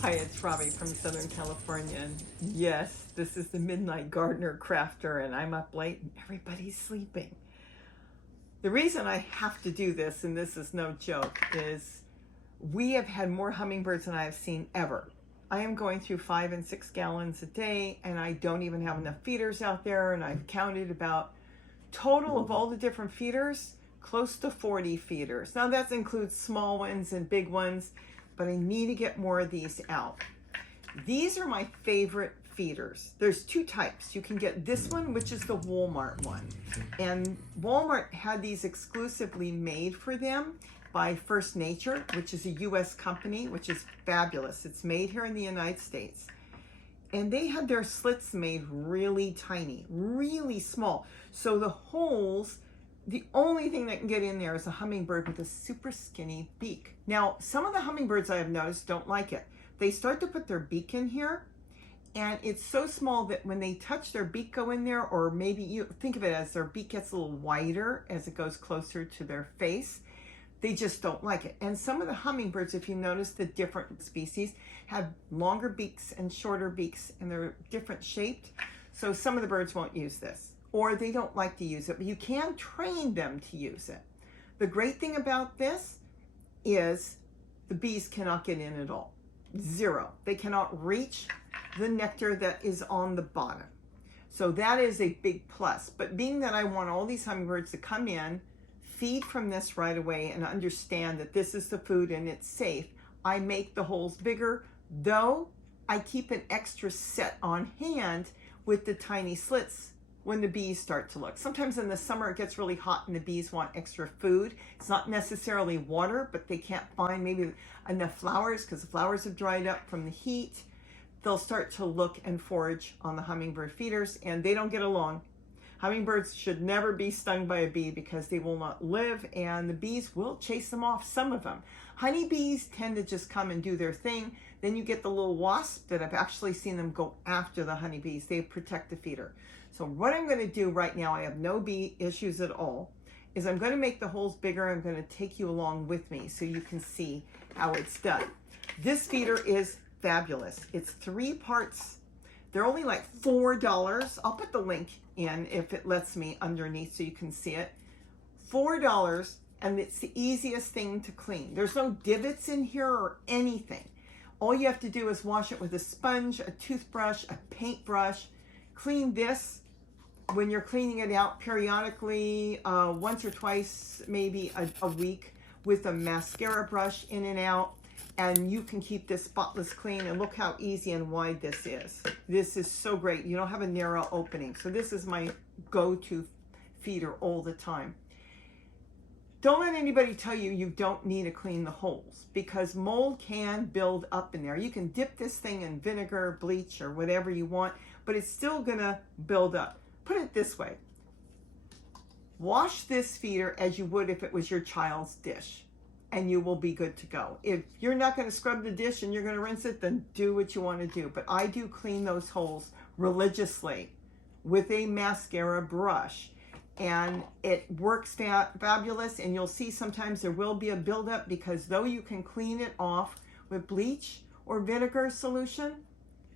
Hi, it's Robbie from Southern California. And yes, this is the Midnight Gardener Crafter, and I'm up late and everybody's sleeping. The reason I have to do this, and this is no joke, is we have had more hummingbirds than I've seen ever. I am going through 5 and 6 gallons a day, and I don't even have enough feeders out there, and I've counted about total of all the different feeders, close to 40 feeders. Now that includes small ones and big ones, but I need to get more of these out. These are my favorite feeders. There's two types. You can get this one, which is the Walmart one. And Walmart had these exclusively made for them by First Nature, which is a US company, which is fabulous. It's made here in the United States. And they had their slits made really tiny, really small. So the holes, the only thing that can get in there is a hummingbird with a super skinny beak. Now, some of the hummingbirds I have noticed don't like it. They start to put their beak in here, and it's so small that when they touch their beak go in there, or maybe you think of it as their beak gets a little wider as it goes closer to their face, they just don't like it. And some of the hummingbirds, if you notice the different species, have longer beaks and shorter beaks, and they're different shaped. So some of the birds won't use this, or they don't like to use it, but you can train them to use it. The great thing about this is the bees cannot get in at all. Zero. They cannot reach the nectar that is on the bottom. So that is a big plus. But being that I want all these hummingbirds to come in, feed from this right away, and understand that this is the food and it's safe, I make the holes bigger, though I keep an extra set on hand with the tiny slits when the bees start to look. Sometimes in the summer it gets really hot and the bees want extra food. It's not necessarily water, but they can't find maybe enough flowers because the flowers have dried up from the heat. They'll start to look and forage on the hummingbird feeders, and they don't get along. Hummingbirds should never be stung by a bee because they will not live, and the bees will chase them off, some of them. Honeybees tend to just come and do their thing. Then you get the little wasps that I've actually seen them go after the honeybees. They protect the feeder. So what I'm going to do right now, I have no bee issues at all, is I'm going to make the holes bigger. I'm going to take you along with me so you can see how it's done. This feeder is fabulous. It's 3 parts. They're only like $4. I'll put the link in if it lets me underneath so you can see it. $4, and it's the easiest thing to clean. There's no divots in here or anything. All you have to do is wash it with a sponge, a toothbrush, a paintbrush. Clean this when you're cleaning it out periodically, once or twice, maybe a week, with a mascara brush in and out. And you can keep this spotless clean, and look how easy and wide this is. This is so great. You don't have a narrow opening. So this is my go-to feeder all the time. Don't let anybody tell you you don't need to clean the holes, because mold can build up in there. You can dip this thing in vinegar, bleach, or whatever you want, but it's still gonna build up. Put it this way. Wash this feeder as you would if it was your child's dish, and you will be good to go. If you're not going to scrub the dish and you're going to rinse it, then do what you want to do. But I do clean those holes religiously with a mascara brush, and it works fabulous. And you'll see sometimes there will be a buildup, because though you can clean it off with bleach or vinegar solution,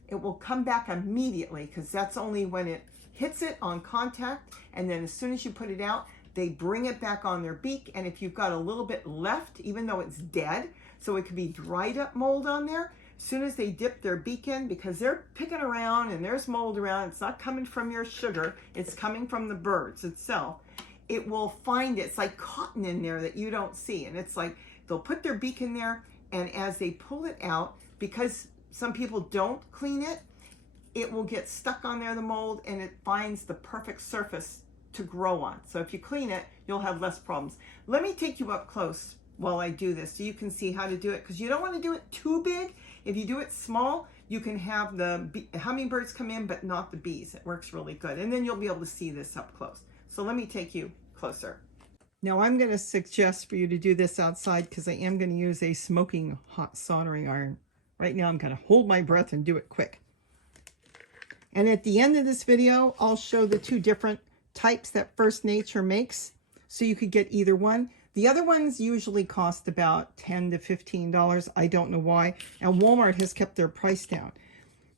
it will come back immediately, because that's only when it hits it on contact, and then as soon as you put it out, they bring it back on their beak. And if you've got a little bit left, even though it's dead, so it could be dried up mold on there, as soon as they dip their beak in, because they're picking around and there's mold around, it's not coming from your sugar, it's coming from the birds itself, it will find it. It's like cotton in there that you don't see. And it's like they'll put their beak in there, and as they pull it out, because some people don't clean it, it will get stuck on there, the mold, and it finds the perfect surface to grow on. So if you clean it, you'll have less problems. Let me take you up close while I do this so you can see how to do it, because you don't want to do it too big. If you do it small, you can have the hummingbirds come in, but not the bees. It works really good. And then you'll be able to see this up close. So let me take you closer. Now I'm going to suggest for you to do this outside, because I am going to use a smoking hot soldering iron. Right now I'm going to hold my breath and do it quick. And at the end of this video, I'll show the 2 different types that First Nature makes, so you could get either one. The other ones usually cost about $10 to $15. I don't know why. And Walmart has kept their price down.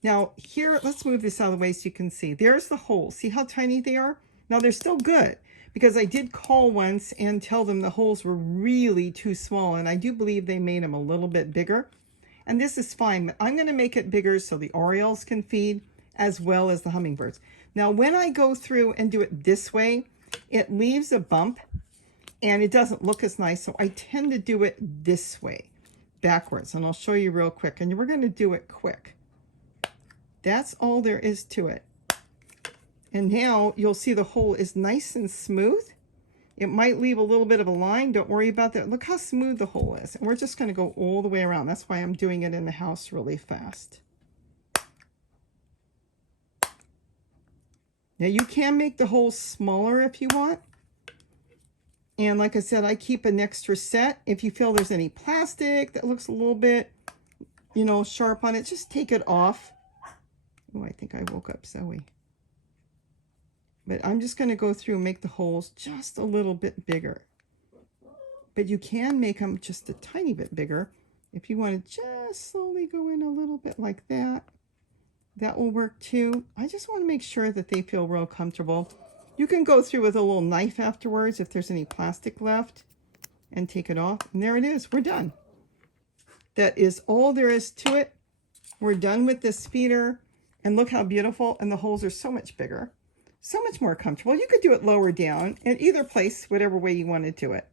Now here, let's move this out of the way so you can see. There's the holes. See how tiny they are? Now they're still good because I did call once and tell them the holes were really too small. And I do believe they made them a little bit bigger. And this is fine, but I'm going to make it bigger so the orioles can feed as well as the hummingbirds. Now when I go through and do it this way, it leaves a bump and it doesn't look as nice. So I tend to do it this way, backwards. And I'll show you real quick. And we're going to do it quick. That's all there is to it. And now you'll see the hole is nice and smooth. It might leave a little bit of a line. Don't worry about that. Look how smooth the hole is. And we're just going to go all the way around. That's why I'm doing it in the house really fast. Now you can make the holes smaller if you want. And like I said, I keep an extra set. If you feel there's any plastic that looks a little bit, you know, sharp on it, just take it off. Oh, I think I woke up Zoe. But I'm just going to go through and make the holes just a little bit bigger. But you can make them just a tiny bit bigger. If you want to just slowly go in a little bit like that, that will work too. I just want to make sure that they feel real comfortable. You can go through with a little knife afterwards if there's any plastic left and take it off. And there it is. We're done. That is all there is to it. We're done with this feeder. And look how beautiful. And the holes are so much bigger. So much more comfortable. You could do it lower down at either place, whatever way you want to do it.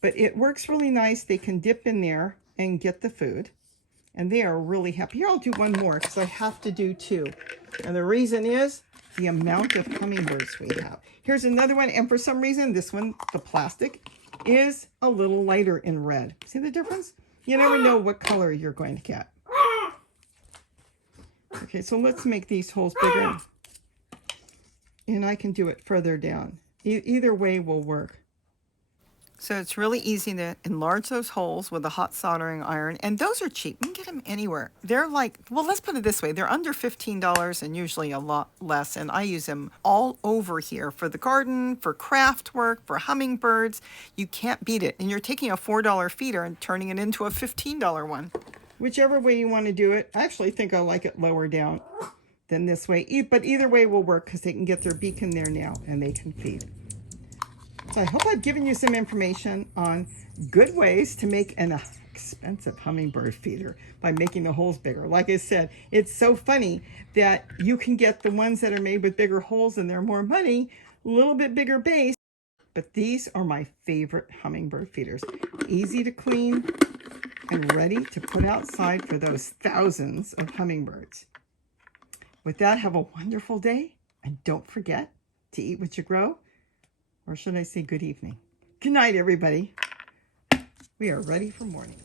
But it works really nice. They can dip in there and get the food. And they are really happy. Here, I'll do one more because I have to do two. And the reason is the amount of hummingbirds we have. Here's another one. And for some reason, this one, the plastic, is a little lighter in red. See the difference? You never know what color you're going to get. Okay, so let's make these holes bigger. And I can do it further down. Either way will work. So it's really easy to enlarge those holes with a hot soldering iron. And those are cheap. You can get them anywhere. They're like, well, let's put it this way. They're under $15 and usually a lot less. And I use them all over here for the garden, for craft work, for hummingbirds. You can't beat it. And you're taking a $4 feeder and turning it into a $15 one. Whichever way you want to do it. I actually think I like it lower down than this way. But either way will work because they can get their beak in there now and they can feed. So I hope I've given you some information on good ways to make an expensive hummingbird feeder by making the holes bigger. Like I said, it's so funny that you can get the ones that are made with bigger holes and they're more money, a little bit bigger base. But these are my favorite hummingbird feeders. Easy to clean and ready to put outside for those thousands of hummingbirds. With that, have a wonderful day. And don't forget to eat what you grow. Or should I say good evening? Good night, everybody. We are ready for morning.